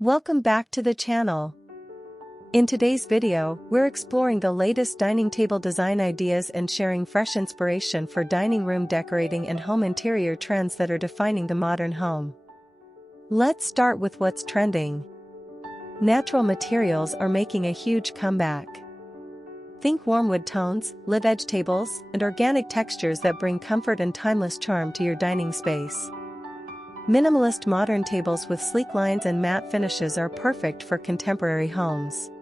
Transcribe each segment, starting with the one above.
Welcome back to the channel. In today's video, we're exploring the latest dining table design ideas and sharing fresh inspiration for dining room decorating and home interior trends that are defining the modern home. Let's start with what's trending. Natural materials are making a huge comeback. Think warm wood tones, live edge tables, and organic textures that bring comfort and timeless charm to your dining space. Minimalist modern tables with sleek lines and matte finishes are perfect for contemporary homes.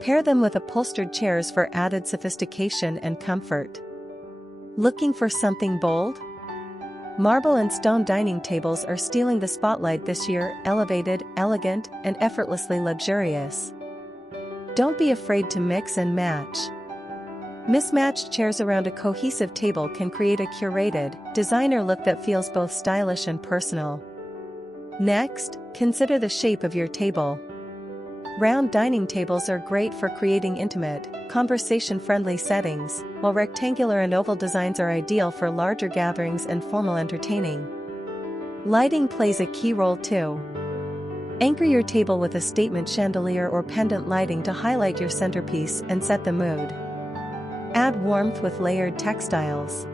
Pair them with upholstered chairs for added sophistication and comfort. Looking for something bold? Marble and stone dining tables are stealing the spotlight this year, elevated, elegant, and effortlessly luxurious. Don't be afraid to mix and match. Mismatched chairs around a cohesive table can create a curated, designer look that feels both stylish and personal. Next, consider the shape of your table. Round dining tables are great for creating intimate, conversation-friendly settings, while rectangular and oval designs are ideal for larger gatherings and formal entertaining. Lighting plays a key role too. Anchor your table with a statement chandelier or pendant lighting to highlight your centerpiece and set the mood. Add warmth with layered textiles.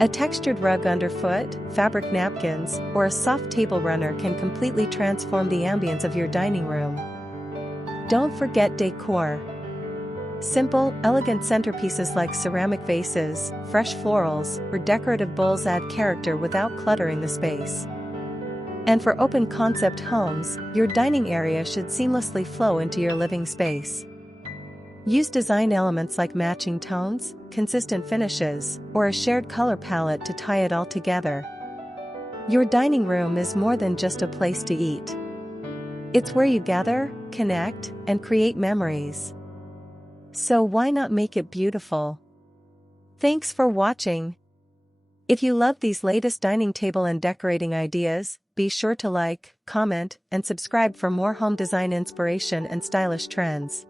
A textured rug underfoot, fabric napkins, or a soft table runner can completely transform the ambience of your dining room. Don't forget decor. Simple, elegant centerpieces like ceramic vases, fresh florals, or decorative bowls add character without cluttering the space. And for open-concept homes, your dining area should seamlessly flow into your living space. Use design elements like matching tones, consistent finishes, or a shared color palette to tie it all together. Your dining room is more than just a place to eat. It's where you gather, connect, and create memories. So why not make it beautiful? Thanks for watching. If you love these latest dining table and decorating ideas, be sure to like, comment, and subscribe for more home design inspiration and stylish trends.